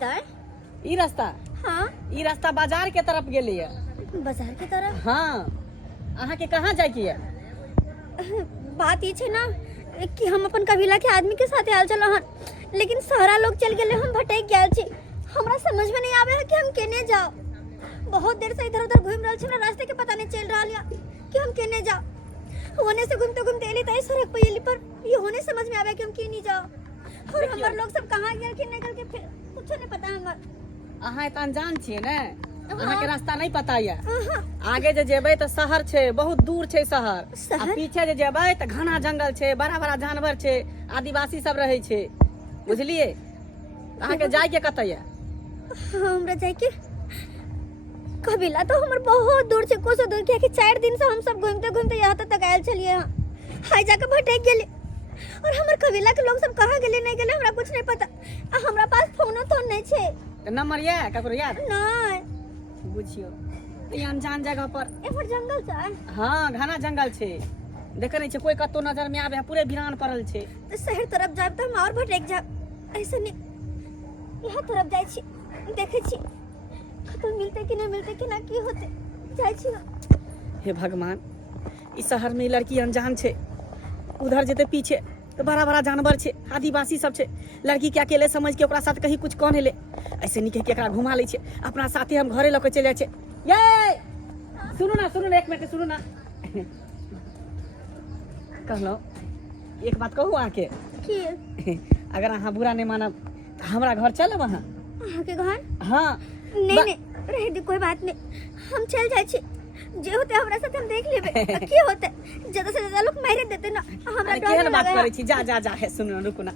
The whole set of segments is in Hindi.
दाय ई रास्ता हाँ ई रास्ता बाजार के तरफ गेली है। बाजार की तरफ। हाँ अहाँ के कहाँ जाए की है? बात ये छे ना कि हम अपन कबीला के आदमी के साथ आल चल हन, लेकिन सारा लोग चल गेले, हम भटक गए छी। हमरा समझ में नहीं आवे है कि हम केने जाओ। बहुत देर से इधर उधर घूम रहल छी ना, रास्ते के पता नहीं चल रहल या कि हम केने जाओ। होने से घूमते घूमते एली त सड़क पे एली, पर ये होने समझ में आवे कि हम केने जाओ। और हमर लोग सब कहां गेल कि निकल के फिर कुछ नहीं पता हमर। अहाँ त अनजान छिए ने, अहाँ के रास्ता नहीं पता है। आगे जे जेबे तो शहर छे, बहुत दूर छे शहर। आ पीछे जे जेबे तो घना जंगल छे, बड़ा बड़ा जानवर छे, आदिवासी सब रहे छे, बुझलिए? अहाँ के जाए के कतय है? हमरा जाए के कबीला तो हमर बहुत दूर छे, कोसो दूर के, कि 4 दिन से हम सब घूमते घूमते यहाँ तक आयल छलिए। हाय जाके भटक गेले, और हमर कबीला के लोग सब कहाँ गेले नहीं गेले हमरा कुछ नहीं पता। आ हमरा पास फोनो तो नहीं छे। नंबर या ककरो याद नहीं बुझियो ई अनजान जगह पर एपर जंगल छे। हाँ घना जंगल छे, देखे नहीं छे कोई कतो नजर में आवे, पूरे वीरान पड़ल छे। तो शहर तरफ जाब त हम और भटक जाब। ऐसे नहीं यहाँ तरफ जाय छी, देखे छी कतो मिलते कि नहीं मिलते कि ना की होते, जाय छी ना। हे भगवान, इस शहर में लड़की अनजान छे, उधर जेते पीछे तो बड़ा बड़ा जानवर छे, आदिवासी सब छे। लड़की के अकेले समझ के ओकरा साथ कहीं कुछ कौन हेले, ऐसे निके के एकरा घुमा ले छे अपना साथे। हम घरे लेके चले छे। ये सुनो ना 1 मिनट सुनो ना। कहलो एक बात कहूँ आके की अगर अहाँ बुरा नहीं मानब तो हमरा घर चलब अहाँ? अहाँ के घर? हाँ नहीं नहीं रह दे, कोई बात नहीं, हम चल जाय छी। जे होते हमरा साथ हम देख लेबे। की होते ज्यादा से ज्यादा लोग मारे देते ना, हमरा डर केहन बात लगे। करे छी? जा जा जा है, सुनो ना, रुको ना।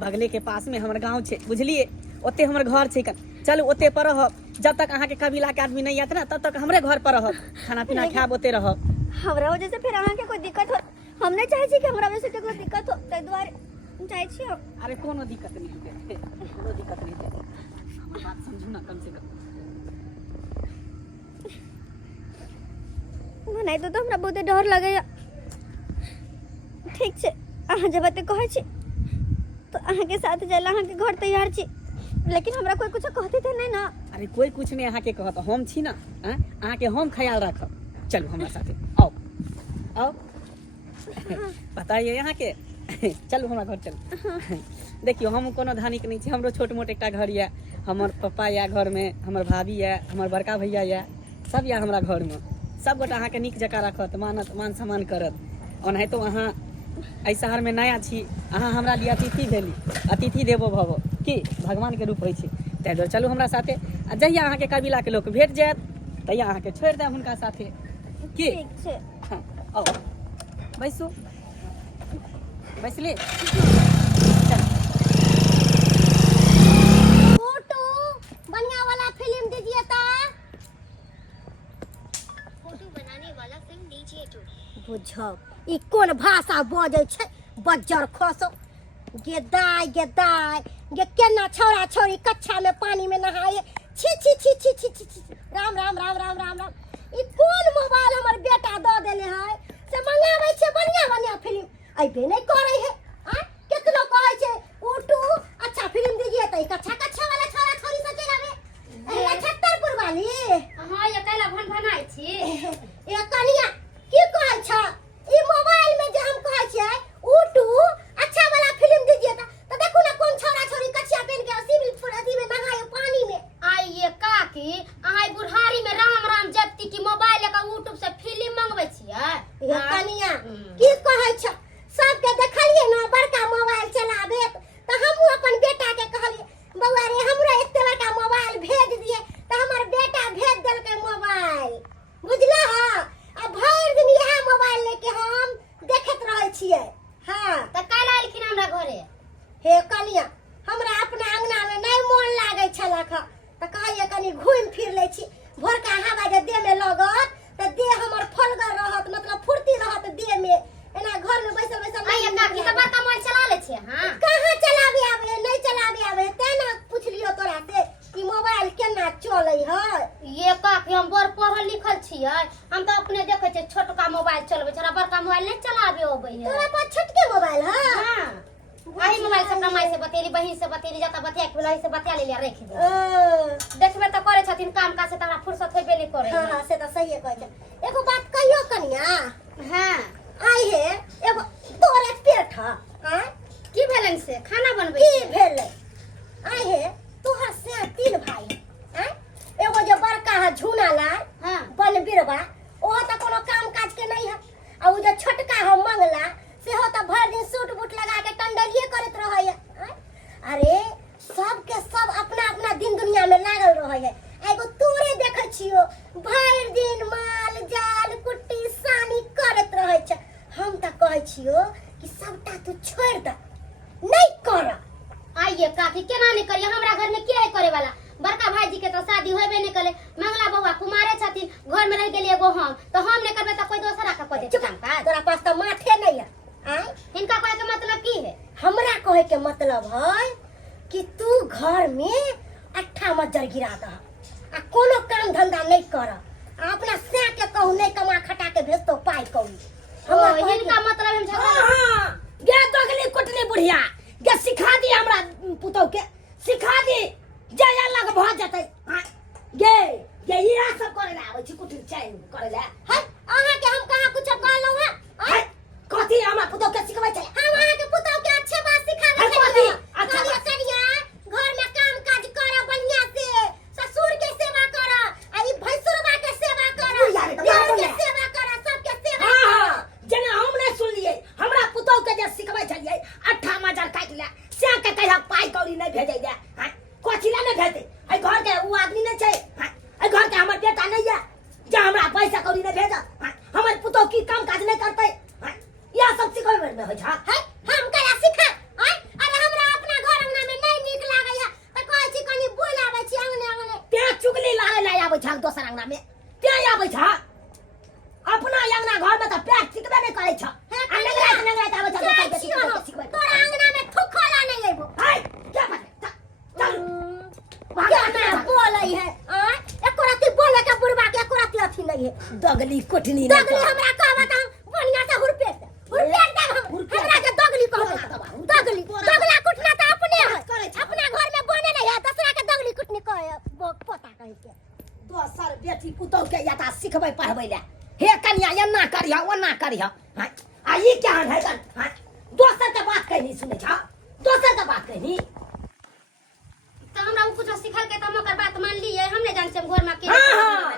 बगले के पास में हमर गांव छे, बुझलिए? ओते हमर घर छे। चलो ओते पर रहब, जब तक अहाँ के कबीला के आदमी नहीं आत ना तब तक हमरे घर पर रहब, खाना पीना खाब, ओते रहब। हमरा वजह से फिर अहाँ के कोई दिक्कत हो? हम नहीं चाहे छी कि हमरा वजह से कोई दिक्कत हो, तै द्वारे चाहे छी हम। अरे कोनो दिक्कत नहीं है, कोनो दिक्कत नहीं है, हमर बात समझू ना कम से कम। नहीं तो हमरा बहुत डर लगे। ठीक छे, अहाँ जब ते कहे छी तो अहाँ के साथ जाइला अहाँ के घर तैयार छी, लेकिन हमरा कोई कुछ कहते थे नहीं ना। अरे कोई कुछ नहीं अहाँ के कहत, हम छी ना, अहाँ के हम ख्याल रखब। चलो हमरा साथे आओ आओ। बताइए यहाँ के चलो हमरा घर चलो। देखियो हम कोनो धनिक नहीं छी, हमरो छोट मोट एकटा घर या, हमर पापा या घर में, हमर भाभी या, हमर बड़का भैया या, सब या हमरा घर में। सब गोटा अहाँ के नीक जका रखत, मानत, मान सम्मान करत। ओनाहे तो अहाँ एहि शहर में नया छी, अहाँ हमरा लिए अतिथि भेली, अतिथि देवो भव, की भगवान के रूप होइ छै। ताहि दुआरे चलू हमरा साथे, आ जहिया अहाँ के कबीला के लोग भेट जायत तहिया अहाँ के छोड़ि देब हुनका साथे, की? ठीक छे। हाँ आओ बैसू, बैसली। फोटो बढ़िया वाला फिल्म दीजिए ता। फोटो बनाने वाला फिल्म दीजिए तो। बुझो ई कोन भाषा बजै छै, बज्जर खसो। गेदाय गेदाय गे केना छौरा छौरी कच्छा में पानी में नहाए। छी छी छी छी छी छी छी। राम राम राम राम राम राम। ई कोन मोबाइल हमर बेटा द देले है से मंगाबै छै बढ़िया बढ़िया फिल्म, अइबे नहीं करे है। आ केतनो कहै छै उठू अच्छा फिल्म दीजिए त कच्छा कच्छा वाला छौरा छौरी सब चल आवे। ए 76 वाली हां ये कैला भन भनाई छी। ए कनिया की कहै छ? ई मोबाइल में जे हम कहै छियै उठू अच्छा वाला फिल्म दीजिए त देखू ना कोन छौरा छौरी कच्छा पहन के सिविल फुरदी में नहाए पानी में। आइए काकी अहाई बुढ़ारी में राम राम जप्ती की मोबाइल का यूट्यूब से फिल्म मंगबै छियै। ए कनिया की कहै छ? सबके देखलिए ना बड़का मोबाइल चलाबे त हमहू अपन बेटा के कहलिए बौआ रे हमरो एते बड़का मोबाइल भेज दिए, त हमर बेटा भेज देलकै मोबाइल, बुझला ह? आ भर दिन यह मोबाइल लेके हम देखत रहै छियै। हां त कैला आइलखिन हमरा घरे? हे कनिया हमरा अपना अंगना में नहीं मन लागे छलक, त कहलिए कनी घूम फिर ले छी। भोरका हवा जे देह में लगत त देह हमर फलगर रहत, मतलब फुर्ती रहत देह में। एना घर में बैसल बैसल आइए काकी त बड़का मोबाइल चला ले छियै। हां कहाँ चलाबे आवे, नहीं चलाबे आवे, तेना पूछलियो तोरा से कि मोबाइल केना चलै है। ये काकी हम बड़ पढ़ल लिखल छियै, हम त अपने देखे छियै छोटका मोबाइल चलबै, छोरा बड़का मोबाइल नहीं चलाबे अबै है। तोरा पास छोटके मोबाइल है? हां वही मोबाइल से अपना माई से बतेली, बहिन से बतेली, जाता बतिया के बोला से बतिया ले लिया रख दे। देखबे त करे छथिन काम का से तरा फुर्सत होबे नहीं करे। हां से त सही है कहै छै। एगो बात कहियो कनिया। हां आई है एगो तोरे पेट हां की भेलन से खाना बनबै की भेलै? आई है तोहर से 3 भाई हैं? एगो जो बड़का है झूना ला हां बन बिरवा ओ त कोनो काम काज के नहीं है। आ उ जो छोटका है मंगला से हो त भर दिन सूट बूट लगा के टंडलिए करत रहै है। अरे सब के सब अपना अपना दिन दुनिया में लागल रहै है। एगो तोरे देखै छियो भर दिन माल जाल कुट्टी सानी करत रहै छै। हम त कहै छियो कि सबटा तू छोड़ दे नहीं कर। आइए काकी केना नहीं करिए, हमरा घर में के है करे वाला? बड़का भाईजी के तो शादी होबे नहीं करे, मंगला बउआ कुमारे छथिन, घर में रह गेलिए एगो हम, तो हम नहीं करबे त कोई दूसरा का कर दे काम काज। तोरा पास त माथे नहीं है। आय इनका कहे के मतलब की है? हमरा कहे के मतलब है कि तू घर में अट्ठा मज्जर गिरा द आ कोनो काम धंधा नहीं कर। अपना से के कहू नहीं कमा खटा के भेज तो पाई कहू। हमरा कहे इनका के- मतलब हम झगड़ा हां गे दगली कुटनी बुढ़िया गे सिखा दी हमरा पुतौ के, सिखा दी जय अलग भ जतै। हां गे गे इहा सब करे ला आबै छी कुटनी चाय करे ला। है अहाँ के हम कहाँ कुछ कहलौ है? हाय कथी हमरा पुतौ के सिखबै छै? हम अहाँ के पुतौ के अच्छे बात सिखावे है छै। कथी? अच्छा करिया बात। करिया घर में काम काज कर बढ़िया से, ससुर के सेवा कर आ ई भैंसुरबा के सेवा कर, बुढ़िया रे, तो देवर बात के बोले। सेवा कर, सबके सेवा हां कर। हां जेना हम नहीं सुनलिए हमरा पुतौ के जे सिखबै छलिए अट्ठा मजर काट ले से के कहिया पाई कौड़ी नहीं भेजै दे। हां कोचिला नहीं भेजै ए घर के उ आदमी नहीं छै। हां ए घर के हमर बेटा नहीं है जे हमरा पैसा कौड़ी नहीं भेजत। हां हमर पुतौ की काम काज नहीं करतै। हां या सब सिखबै में होय छै। है हम करा सिखा आय अरे हमरा अपना घर अंगना में नहीं नीक लागै है त कहै छी कनी बोल आबै छी अंगने अंगने। ते चुगली लागे ला आबै छ दोसर अंगना में ते आबै छ अपना अंगना घर में त पैर टिकबे नहीं करै छ। नगरात नगरात आबै छ दोसर के सिखबै। तोरा अंगना में थुखला नहीं आइबो। हाय क्या बात है? चल क्या ना बोलै है आय एको राती बोले के बुढ़वा के एको राती अथी नहीं है। दगली कुटनी नहीं दगली हमरा कहबा त बढ़िया से हुरपेट दे हम हमरा के दगली कहबा। दगली दगला कुटना त अपने है, अपना घर में बने नहीं है, दूसरा के दगली कुटनी कहे पोता कहे के। दोसर बेटी पुतौ के यता सिखबै पढ़बै ले हे कन्या एना करिह ओना करिह। हां आ ई क्या है कन? हां दोसर के बात कहनी सुनै छ, दोसर के बात कहनी। तो हमरा उ कुछ सिखल के त मकर बात मान लिए, हम नहीं जान से हम घर में के हां हां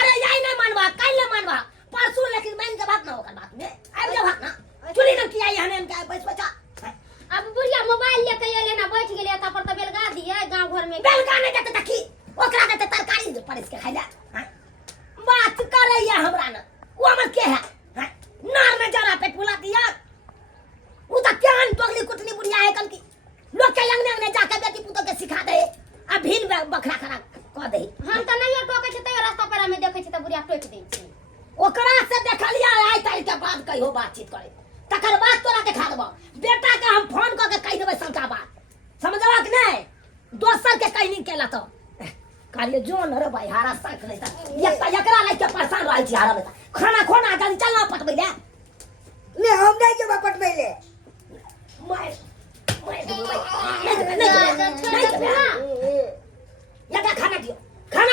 अरे यही नहीं मानबा कल नहीं मानबा परसों लेकिन मान के बात ना होकर बात में आब जा बात ना चुली न किया हने हम का बस बचा। अब बुढ़िया मोबाइल लेके एले ना बैठ गेले त पर त बेलगा दिए गांव घर में। बेलका नहीं देते तकी ओकरा देते तरकारी परिस के खाइला। हां बात करैया हमरा न वो हमर के है। हां नार में जरा पेट फुला दिया उ त ज्ञान दोगली कुटनी बुढ़िया है कन की लोग के अंगने अंगने जाके बेटी पुतो के सिखा दे आ भीन बखरा खरा क दे। हम त नहीं टोके छ त रास्ता पर में देखे छ त बुढ़िया टोक दे छी। ओकरा से देखलिया आइ ताई के बाद कहियो बातचीत करे तकर बाद तोरा देखा देबो बेटा के हम फोन क के कह देबै शंका बात समझला कि नहीं? दोसर के कहीं नहीं केला तो काले जोन रे भाई हारा साथ लेता एकरा ले के परेशान रहै छी। हारा बेटा खाना खोना जल्दी चल ना पटबै ले ले हम नहीं जेबा पटबै ले। मैं नहीं या खाना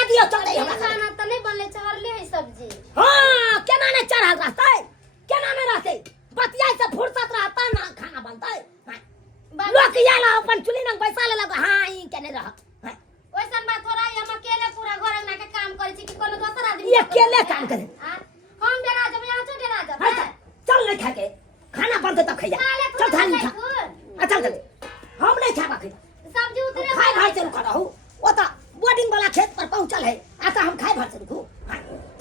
दियो चल दे हमरा खाना त नहीं बनले, चढ़ले है सब्जी। हां केना ने चढ़ल रहतै केना ने रहतै बतियाई से फुर्सत रहता ना खाना बनतै। लोग याला अपन चुली न पैसा ले लग हां ई केने रह ओइसन बात हो रहा है, हम अकेले पूरा घर अंगना के काम करे छी कि कोनो दोसर आदमी ये अकेले काम करे। हम डरा जब यहाँ से डरा जब हां चल नहीं खा के खाना बनते तब खैया चल थाली खा चल चल हम नहीं खाबा के सब्जी उतरे खाए भाई चल कर रहू ओ त बोर्डिंग वाला खेत पर पहुंचल है आता हम खाए भर से रुकू।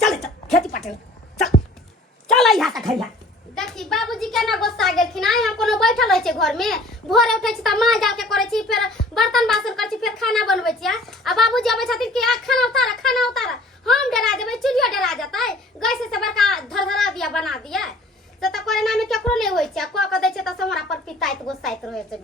चल चल खेती पटे चल चल आई हाथ खैया। देखी बाबूजी केना गुस्सा गेलखिन। आइ हम कोनो बैठल रहै छै घर में, भोरे उठै छी त मां जाल के करे छी, फिर बर्तन बासन कर छी, फिर खाना बनबै छी। आ बाबूजी आबै छथिन कि खाना उतार हम डरा जेबै, चुलियो डरा जेतै, गैस से बड़का धरधरा दिया बना दिया से त कोई नाम केकरो ले होय छै। क क दै छै त हमरा पर पिताइत गुस्साइत रहै छै।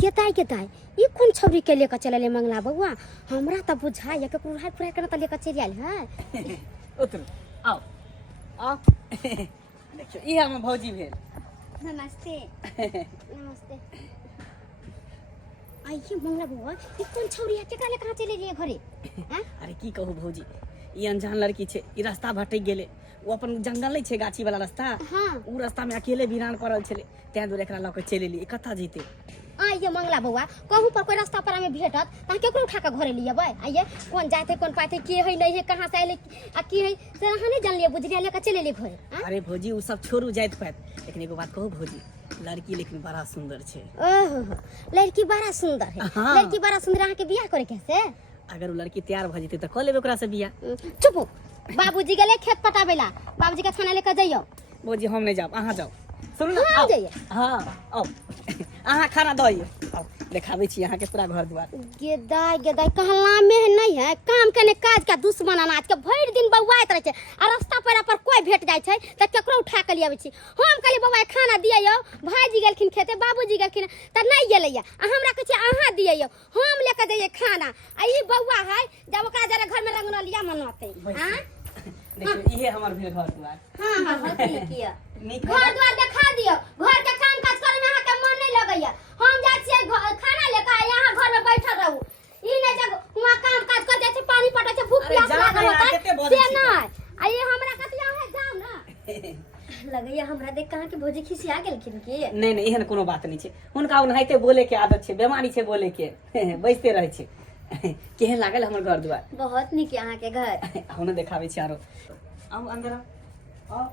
गेताई ई कोन छौरी के लेके चलले मंगला बउआ? हमरा त बुझाय के पुराई पुराई के त लेके चल आइल है। उतर आओ आओ देखियो ई हमर भौजी भेल। नमस्ते नमस्ते। आइए मंगला बुआ, ये कौन छौरी है? केकरा ले कहां चले लिए घरे? हैं? अरे की कहू भौजी, ई अनजान लड़की छे, ई रास्ता भटक गेले। वो अपन जंगल नहीं छे गाछी वाला रास्ता, हाँ। उ रास्ता में अकेले वीरान पड़ल छले, तै दूर एकरा लके चले ली। कथा जीते आइए मंगला बुआ, कहूं पर कोई रास्ता पर हमें भेटत ता केकरो उठा के घरे लिए बे। आइए कौन जाते कौन पाते, के है नहीं है, कहां से आइले आ की है से अहां नहीं जान लिए, बुझलिए लेके चले लिए घरे। हैं? अरे भौजी उ सब छोड़ू जाइत पात, लेकिन एगो बात कहू भौजी, लड़की लेकिन बड़ा सुंदर छे। ओहो लड़की बड़ा सुंदर है। हाँ। लड़की बड़ा सुंदर, अहां के बियाह करे कैसे? अगर उ लड़की तैयार भ जेते त क लेबे ओकरा से बियाह। चुप हो। बाबूजी गेले खेत पटाबेला, बाबूजी के खाना लेके जाइयो। भौजी हम नहीं जाब, अहाँ जाओ। सुनू ना, हाँ, आओ। जाइए। हाँ आओ। अहाँ खाना दइयो, आओ देखाबै छी अहाँ के पूरा घर द्वार। गेदाय गेदाय कहला में नहीं है, काम के ने काज का दुश्मन अनाज के भर दिन बौआइत रहे छे। आ रास्ता पेरा पर कोई भेट जाय छे त केकरो उठा के लियाबै छी। हम कहली बौआ खाना दियौ, भाईजी गेलखिन खेते, बाबूजी गेलखिन त नहीं गेलैया। आ हमरा कह छी अहाँ दियौ, हम लेके जाइए खाना। आ ई बौआ है जब ओकरा जरा घर में रंगना लिया मनते। हां देखियो इहे हमर भेल घर द्वार। हां हां ठीक है। नीक घर द्वार देखा दियो, घर के काम काज करे में अहाँ के मन नहीं लगैया। हम जाय छियै खाना लेके, यहाँ घर में बैठल रहू। ई नहीं जब हुआ काम काज कर जाय छै, पानी पटै छै, भूख अरे प्यास जा लागल ना, होता कते बजै से छी। नहीं। आ ये हमरा कतिया है जाओ ना। लगैया हमरा देख कहां के भौजी खिसिया गेलखिन की। नहीं नहीं एहन कोनो बात नहीं छे, हुनका ओनाहिते बोले के आदत छे, बीमारी छे बोले के, बजते रहे छे। केहन लागल हमर घर द्वार? बहुत निक अहाँ के घर। हमने देखाबै छी आरो। आओ अंदर आओ। आओ।